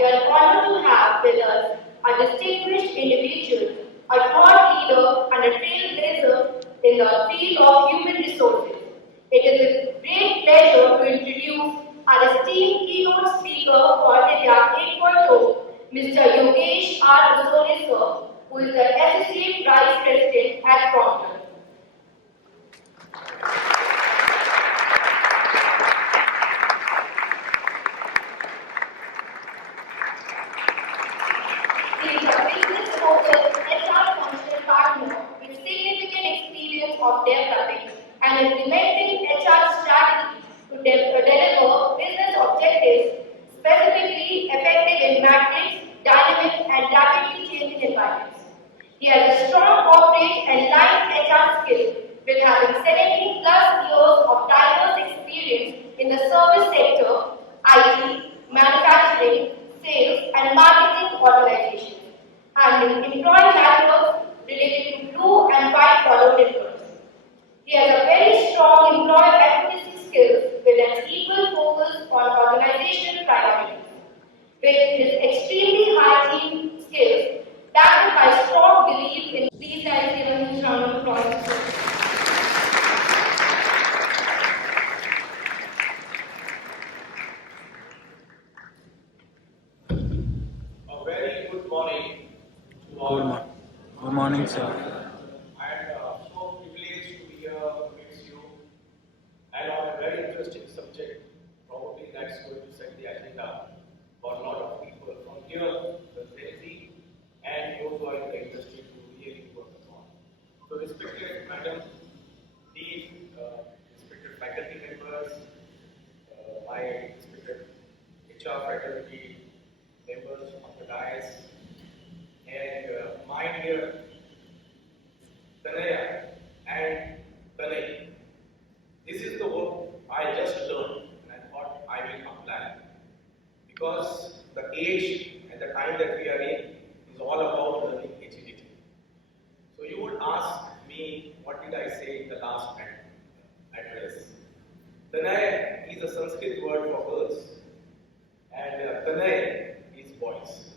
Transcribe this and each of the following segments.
we are honored to have with us a distinguished individual, a thought leader, and a trailblazer in the field of human resources. It is a great pleasure to introduce our esteemed keynote speaker for HRidaya 8.0, Mr. Yogesh R, sir, who is the Associate Vice President at Crompton. He is a business-focused HR functional partner with significant experience of developing and implementing HR strategies to deliver business objectives, specifically effective in matrix, dynamic, and rapidly changing environments. He has a strong corporate and line HR skill with having 17 plus years of diverse experience in the service sector, IT, manufacturing, sales, and marketing organizations, handling employee matters related to blue and white collar workers. He has a very strong employer advocacy skills with an equal focus on organizational priorities. With his extremely high team skills, backed by strong belief in these guys give a huge round of applause. A very good morning to all. Good morning, sir. And so privileged to be here amidst you and on a very interesting subject. Probably that's going to set the agenda for a lot of people from here, the Gen Z, and those who are in the industry to really work on. So respected Madam Dean, respected faculty members, my respected HR faculty members of the dais, and my dear Tanaya and Tanay. This is the work I just learned and I thought I will apply. Because the age and the time that we are in is all about learning agility. So you would ask me, what did I say in the last address? Tanay is a Sanskrit word for girls, and Tanay is boys.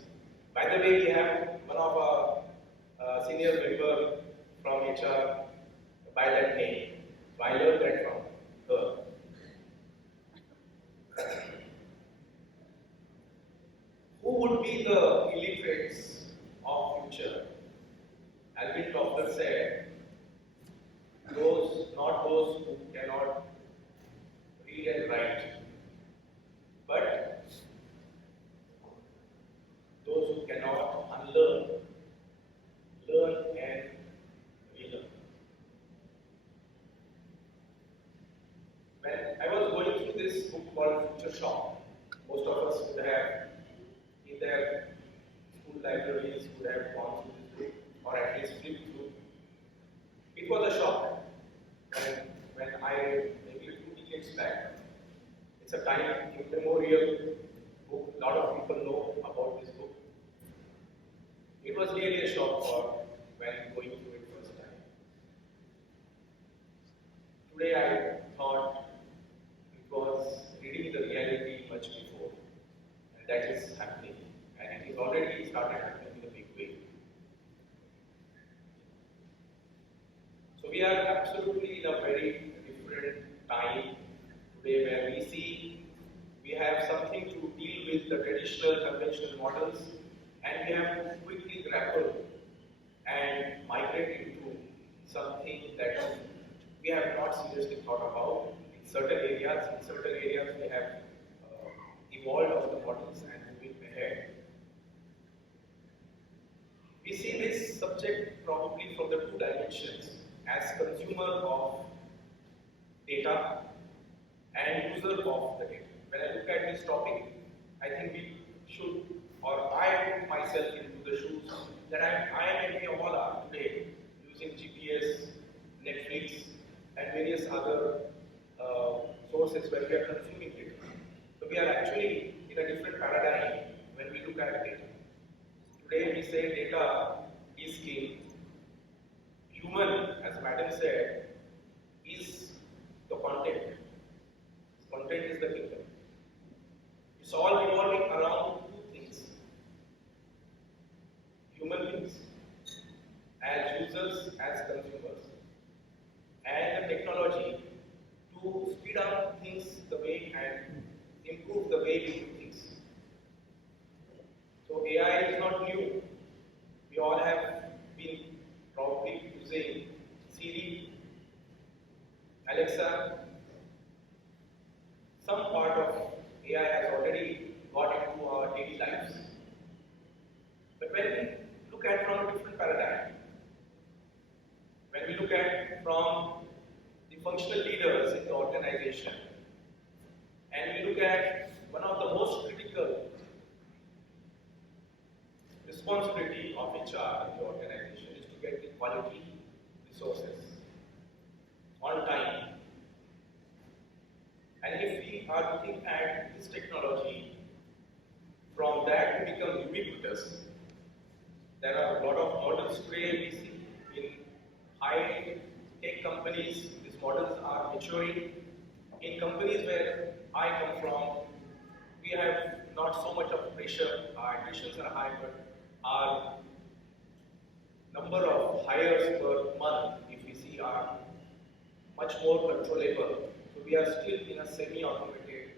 By the way, we have one of our senior member from HR by that name. So I learned that from her. Who would be the illiterates of future? Alvin Toffler said, not those who cannot read and write, but those who cannot unlearn, learn and relearn. When I was going through this book called Future Shock, most of us would have, in their school libraries, would have gone through this book, or at least flipped through. It was a shock when I, maybe 2 decades back, it's a time immemorial book, a lot of people know about this book. It was really a shock for when going through it first time. Today I thought it was reading the reality much before, and that is happening, and it is already started happening in a big way. So we are absolutely in a very different time today where we see we have something to deal with the traditional conventional models, and we have to quickly grapple and migrate into something that we have not seriously thought about. In certain areas we have evolved of the models and moving ahead. We see this subject probably from the 2 dimensions, as consumer of data and user of the data. When I look at this topic, I think we should, or I put myself into the shoes that I am and we all are today, using GPS, Netflix, and various other sources where we are consuming data. So we are actually in a different paradigm when we look at data. Today we say data is king. Human, as Madam said, is the content. Content is the kingdom. It's all revolving around 2 things. responsibility of HR in the organization is to get the quality resources on time. And if we are looking at this technology, from that to become ubiquitous, there are a lot of models today we see in high tech companies. These models are maturing. In companies where I come from, we have not so much of pressure. Our attritions are high, but our number of hires per month, if we see, are much more controllable. So we are still in a semi-automated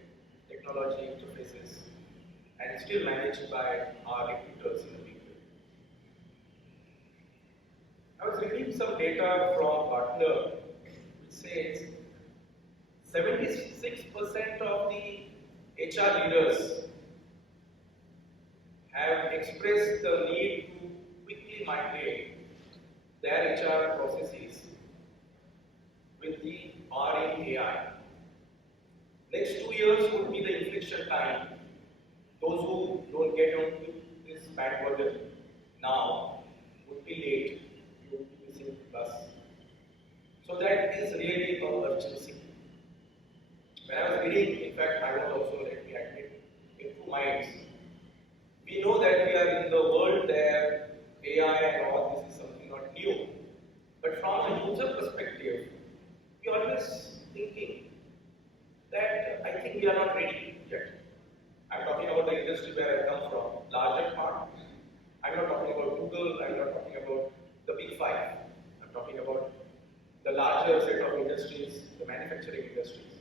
technology interfaces and still managed by our recruiters in the big way. I was reading some data from Gartner which says 76% of the HR leaders have expressed the need to quickly migrate their HR processes with the R in AI. Next 2 years would be the inflection time. Those who don't get onto this bandwagon now would be late. You would be missing the bus. So that is really an urgency. When I was reading, in fact, I was also, let me admit, in two minds. We know that we are in the world where AI and all this is something not new. But from a user perspective, we are always thinking that I think we are not ready yet. I'm talking about the industry where I come from, larger part. I'm not talking about Google, I'm not talking about the big five. I'm talking about the larger set of industries, the manufacturing industries.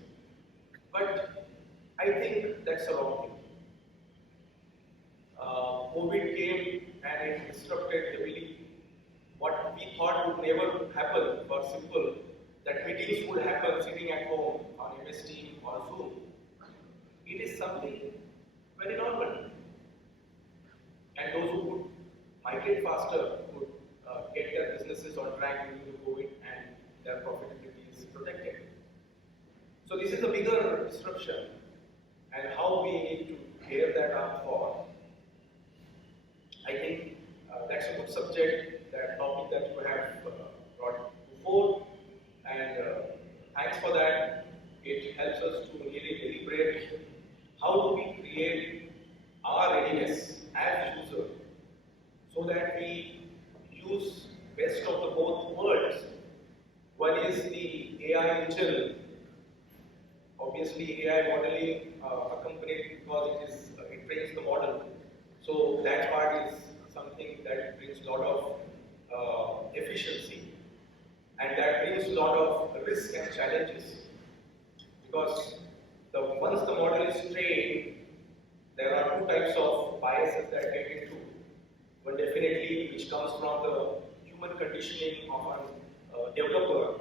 But I think that's a wrong thing. COVID came and it disrupted heavily what we thought would never happen, for simple, that meetings would happen sitting at home on MS Teams or Zoom. It is something very normal. And those who could migrate faster could get their businesses on track during the COVID and their profitability is protected. So this is a bigger disruption, and how we need to gear that up for. I think that's a good subject, that topic that you have brought before, and thanks for that. It helps us to really deliberate how do we create our readiness as users so that we use best of the both worlds. One is the AI engine. Obviously, AI modeling accompanied because it trains the model. So that part is something that brings a lot of efficiency, and that brings a lot of risk and challenges. Because once the model is trained, there are two types of biases that get into. One definitely which comes from the human conditioning of a developer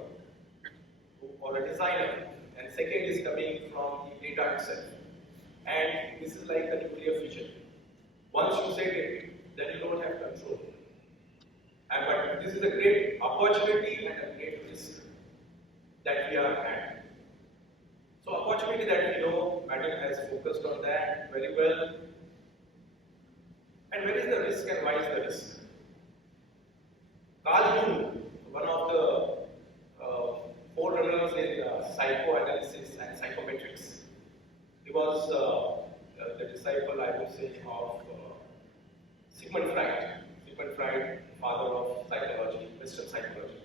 or a designer, and second is coming from the data itself. And this is like the nuclear fission. Once you set it, then you don't have control. But this is a great opportunity and a great risk that we are at. So opportunity that we know, Madam has focused on that very well. And where is the risk and why is the risk? Carl Jung, one of the forerunners in psychoanalysis and psychometrics, he was the disciple, I would say, of Sigmund Freud. Sigmund Freud, father of psychology, Western psychology.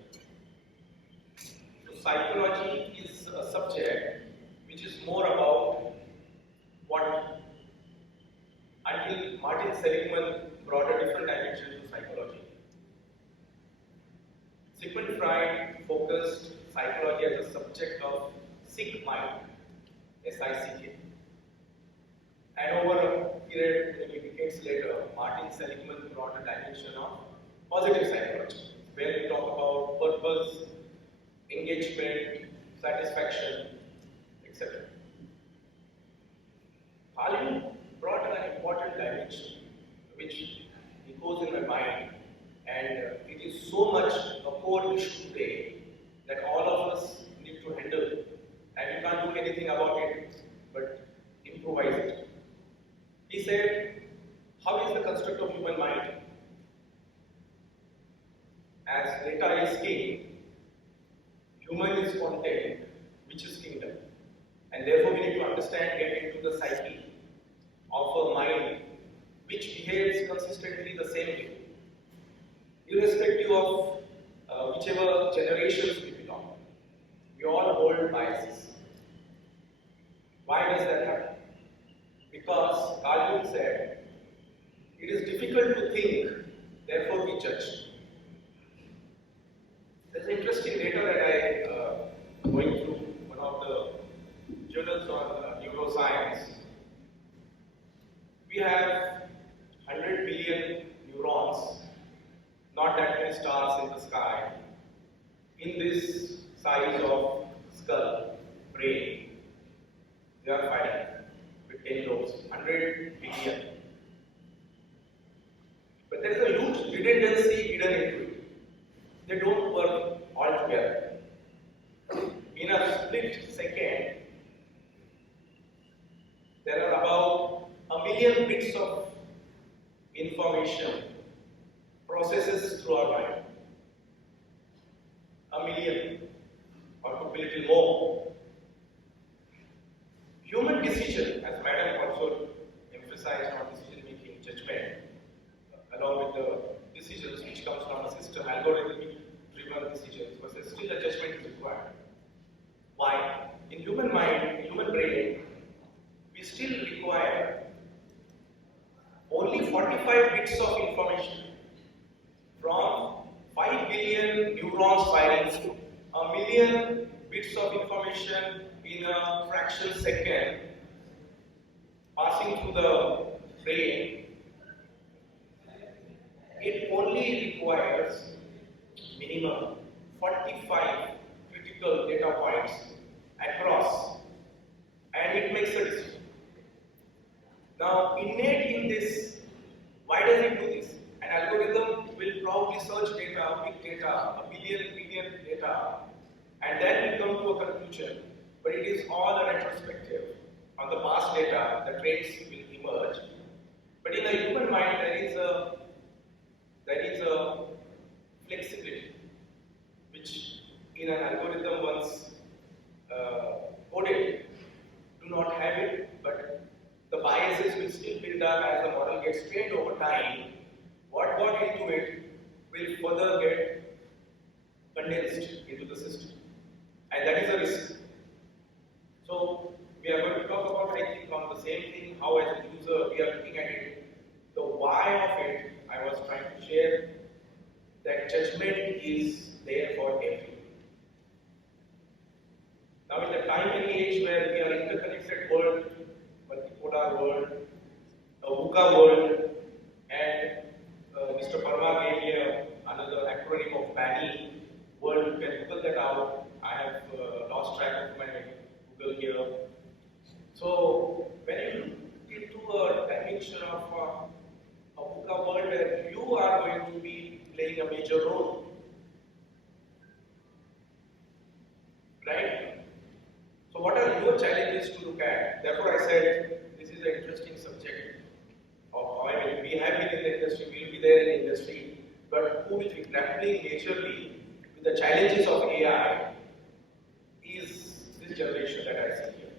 So psychology is a subject which is more about what, until Martin Seligman brought a different dimension to psychology. Sigmund Freud focused psychology as a subject of sick mind, S-I-C-K. And over a period, maybe decades later, Martin Seligman brought a dimension of positive psychology, where we talk about purpose, engagement, satisfaction, etc. Hollywood brought an important dimension which echoes in my mind, and it is so much a core issue today that all of us need to handle, and you can't do anything about it but improvise it. He said, how is the construct of human mind? as data is king, human is content, which is kingdom. And therefore we need to understand, get into the psyche of a mind which behaves consistently the same way, irrespective of whichever generations we belong. We all hold biases. Why does that happen? Because Carl Jung said, it is difficult to think, therefore we judge. There's an interesting data that I going through one of the journals on neuroscience. We have 100 billion neurons, not that many stars in the sky, in this size of skull, brain. They are fighting with 10 lobes, 100 billion. But there is a huge redundancy hidden into it. They don't work all together. In a split second, there are about 1 million bits of information processes through our mind. 1 million, or could be a little more. Human decision, as Madam also emphasized on decision-making judgment, along with the decisions which comes from a system, algorithmic-driven decisions, but still a judgment is required. Why? In human mind, in human brain, we still require only 45 bits of information from 5 billion neurons firing, 1 million bits of information in a fraction second passing through the brain. It only requires minimum 45 critical data points across, and it makes a decision. Now, innate in this, why does it do this? An algorithm will probably search data, big data, a billion data, and then will come to a conclusion. But it is all a retrospective. On the past data, the traits will emerge. But in a human mind, there is a flexibility, which in an algorithm once coded, do not have it, but the biases will still build up as the model gets trained over time. What got into it will further get condensed into the system, and that is a risk. So we are going to talk about, I think, on the same thing, how as a user we are looking at it. The why of it, I was trying to share that judgment is there for everyone. Now in the time and age where we are interconnected world, multipolar world, a VUCA world, and Mr. Parma gave me another acronym of BANI world. You can Google that out. I have lost track of my Google here. So when you look into a dimension of a VUCA world where you are going to be playing a major role, right? So what are your challenges to look at? Therefore I said this is an interesting subject. I mean, we have been in the industry, we will be there in the industry, but who will be grappling majorly with the challenges of AI is this generation that I see here.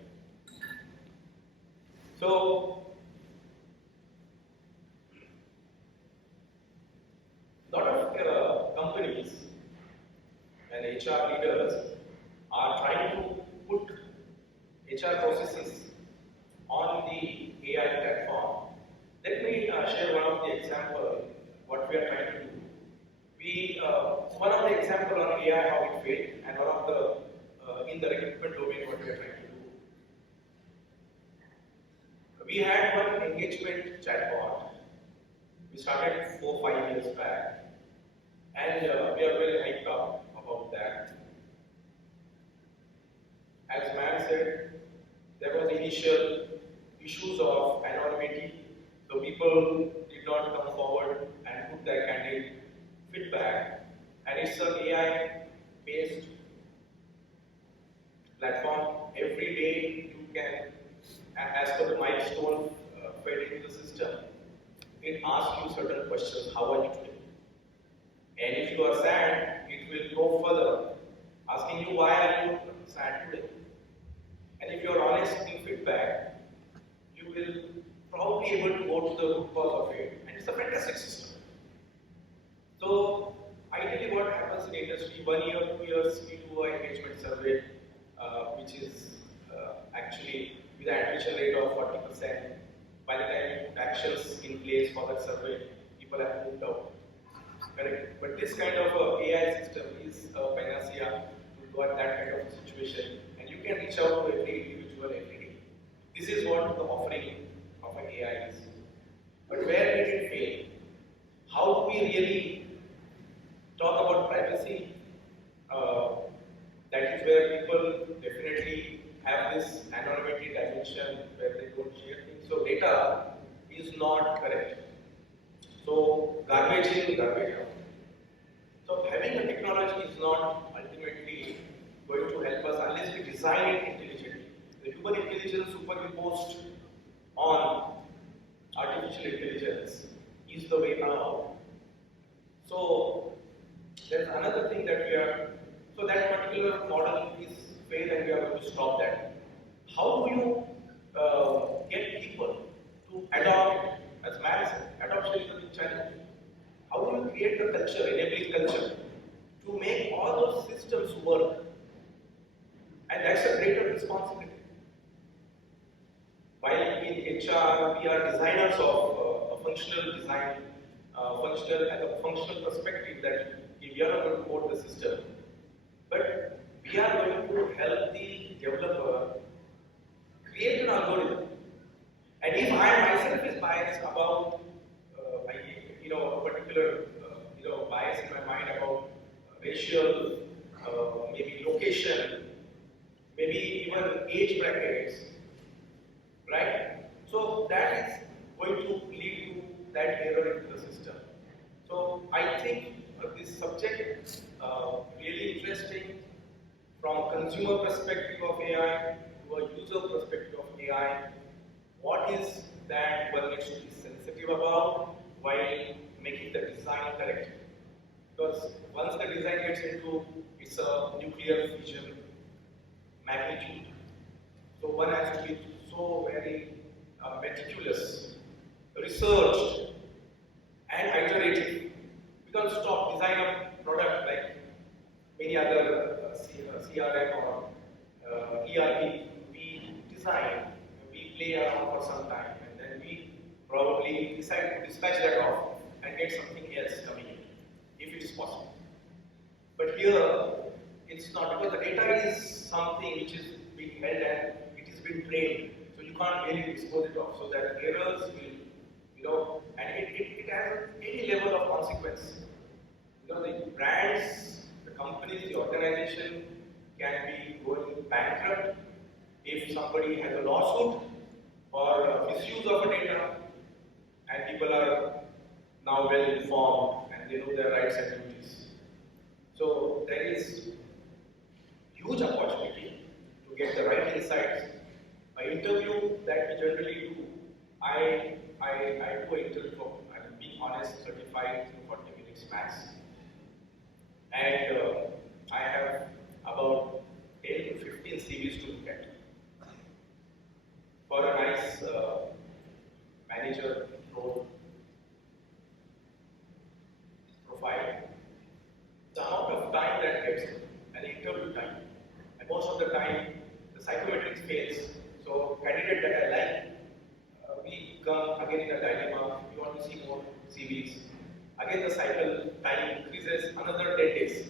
So, a lot of companies and HR leaders are trying to put HR processes on the AI platform. Let me share one of the example what we are trying to do. One of the example on AI how it failed, and one of the in the recruitment domain what we are trying to do. We had one engagement chatbot. We started 4-5 years back, and we are very hyped up about that. As man said, there was initial issues of anonymity, so people did not come forward and put their candidate feedback, and it's an AI-based platform. Every day you can, as per the milestone fed into the system, it asks you certain questions. How are you today? And if you you are sad, it will go further, asking you why are you sad today. And if you are honest in feedback, you will probably able to go to the root cause of it, and it's a fantastic system. So ideally, what happens in industry, 1 year, 2 years, we do an engagement survey, which is actually with an attrition rate of 40%. By the time you put actions in place for that survey, people have moved out. Correct. But this kind of AI system is a panacea to got that kind of situation, and you can reach out to every individual every day. This is what the offering of an AI is. But where did it fail? How do we really talk about privacy? That is where people definitely have this anonymity dimension where they don't share things. So data is not correct. So garbage in, garbage out. So having a technology is not ultimately going to help us unless we design it intelligently. The human intelligence superimposed on artificial intelligence is the way now. So there's another thing that we are, so that particular model is failed and we are going to stop that. How do you get people to adopt it? As Mary said, adoption is a big challenge. How do you create the culture, enabling culture, to make all those systems work? And that's a greater responsibility. While in HR, we are designers of a functional design, functional perspective that we are not going to code the system, but we are going to help the developer create an algorithm. And if I myself is biased about a particular bias in my mind about racial, maybe location, maybe even age brackets, right? So that is going to lead to that error into the system. So I think this subject really interesting from consumer perspective of AI to a user perspective of AI. What is that one needs to be sensitive about while making the design correct? Because once the design gets into its nuclear fusion magnitude, so one has to be so very meticulous, researched, and iterative. We can't stop design a product like many other CRM or ERP. We design, we play around for some time, and then we probably decide to dispatch that off and get something else coming in, if it is possible. But here, it's not, because the data is something which is being held and it is being trained, so you can't really dispose it off. So that errors will, and it has any level of consequence. The brands, the companies, the organization can be going bankrupt if somebody has a lawsuit or misuse of data, and people are now well informed and they know their rights and duties. So there is huge opportunity to get the right insights. An interview that we generally do, I do an interview for, I'm being honest, 35 to 40 minutes max. And I have about 10 to 15 CVs to look at for a nice manager role profile. The amount of time that gets an interview time, and most of the time the psychometrics fails. So candidate that I like, we come again in a dilemma. We want to see more CVs. Again, the cycle time increases another 10 days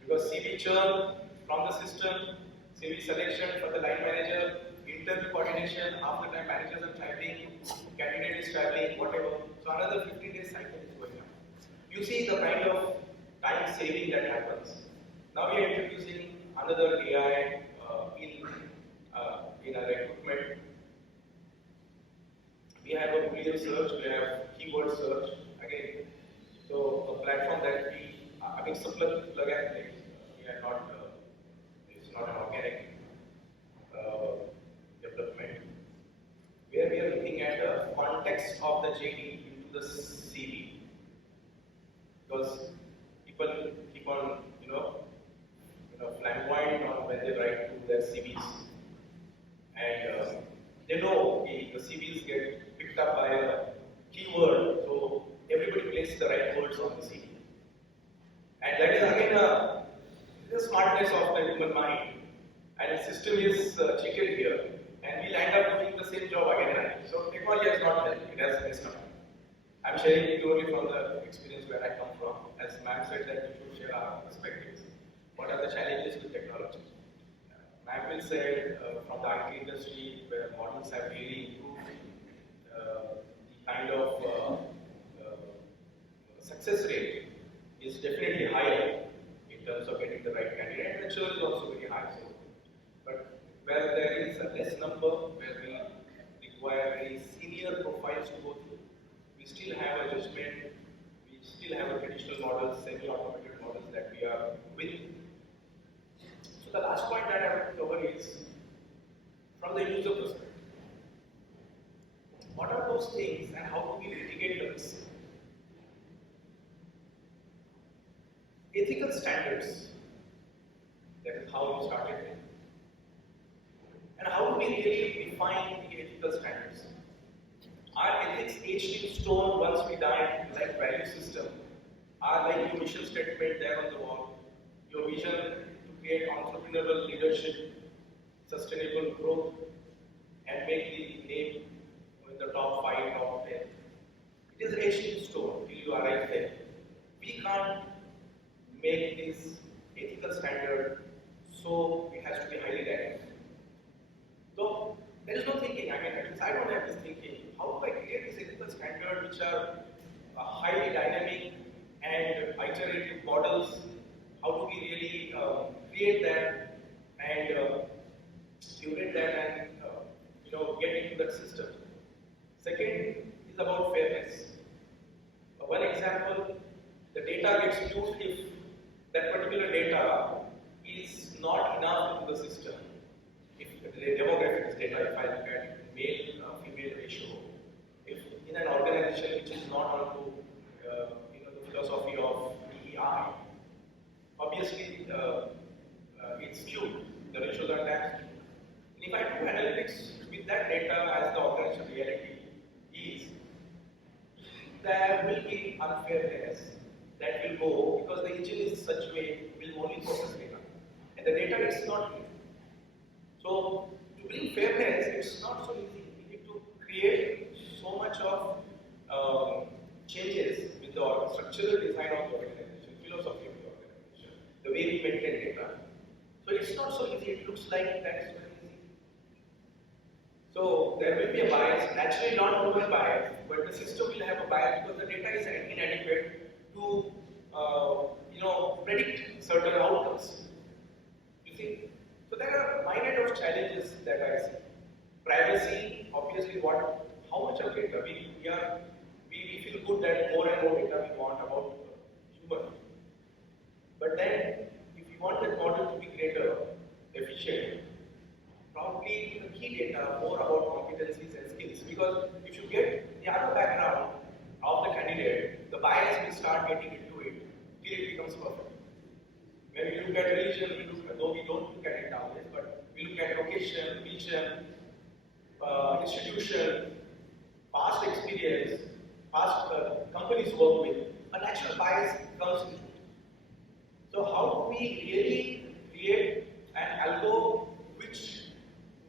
because CV churn from the system, CV selection for the line manager, interview coordination, half the time managers are traveling, candidate is traveling, whatever. So another 15 days cycle is going on. You see the kind of time saving that happens. Now we are introducing another AI in our recruitment. We have a Boolean search, we have keyword search again. So a platform that it's a plug and play. We are not, it's not an organic development. Where we are looking at the context of the JD into the CV. Because if people keep on, flamboyant on when they write to their CVs. And they know the CVs get picked up by a keyword, so everybody places the right words on the CV. And that is again the smartness of the human mind. And the system is cheated here. And we'll end up doing the same job again and again. So technology has not helped, it has messed up. I'm sharing it purely from the experience where I come from. As ma'am said that we should share our perspectives. What are the challenges with technology? Ma'am will say from the IT industry where models have really improved, the kind of success rate is definitely higher in terms of getting the right candidate, and the churn is also very high. So, but where there is a less number, where we require very senior profiles to go through, we still have a judgment, we still have a traditional models, semi-automated models that we are with. So the last point that I want to cover is from the user perspective. What are those things and how do we mitigate the risk? Ethical standards, that is how we started with. And how do we really define the ethical standards? Are ethics etched in stone once we die, like value system? Are like your mission statement there on the wall? Your vision to create entrepreneurial leadership, sustainable growth, and make the name in the top 5, top 10. It is etched in stone till you arrive there. We can't make this ethical standard so it has to be highly dynamic. So there is no thinking. I mean, at least I don't have this thinking. How do I create these ethical standards which are highly dynamic and iterative models? How do we really create that and curate that and get into that system? Second is about fairness. One example, the data gets used if that particular data is not enough into the system. If the demographics data, if I look at male-female ratio, if in an organization which is not onto the philosophy of DEI, obviously it's skewed. The ratios are that. And if I do analytics with that data as the organization reality is, there will be unfairness that will go because the engine is such way will only process data. And the data is not here. So to bring fairness, it's not so easy. We need to create so much of changes with the structural design of the organization, philosophy of the organization, the way we maintain data. So it's not so easy. It looks like that is very easy. So there will be a bias, naturally not human bias, but the system will have a bias because the data is inadequate to predict certain outcomes. You see? So there are myriad of challenges that I see. Privacy, obviously, how much of data we feel good that more and more data we want about human. But then, if you want the model to be greater, efficient, probably the key data more about competencies and skills. Because if you get the other background of the candidate, the bias will start getting into it till it becomes perfect. When we look at religion, though we don't look at it nowadays, but we look at location, region, institution, past experience, past companies work with, a natural bias comes into it. So how do we really create an algo which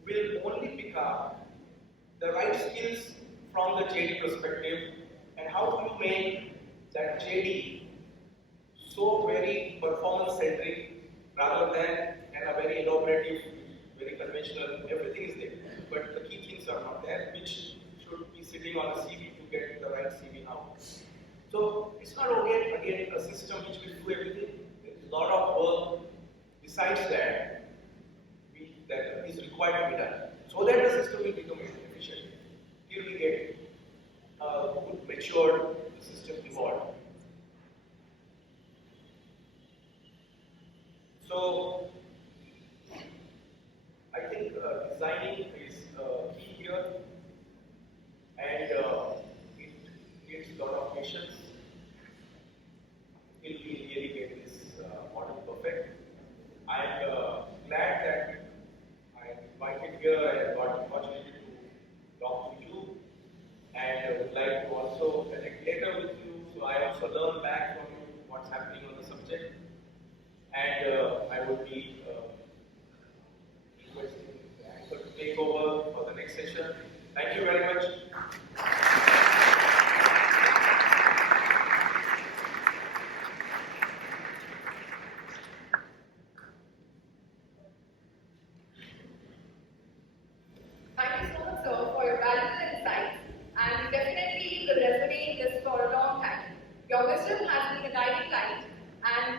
will only pick up the right skills from the JD perspective, and how do you make that JD so very performance-centric rather than a very elaborative, very conventional, everything is there. But the key things are not there, which should be sitting on a CV to get the right CV out. So it's not only again a system which will do everything. There is a lot of work besides that that is required to be done, so that the system will become efficient. Till we get good, matured, the system evolved. So I think designing is key here, and it needs a lot of patience. It will be really next session. Thank you very much.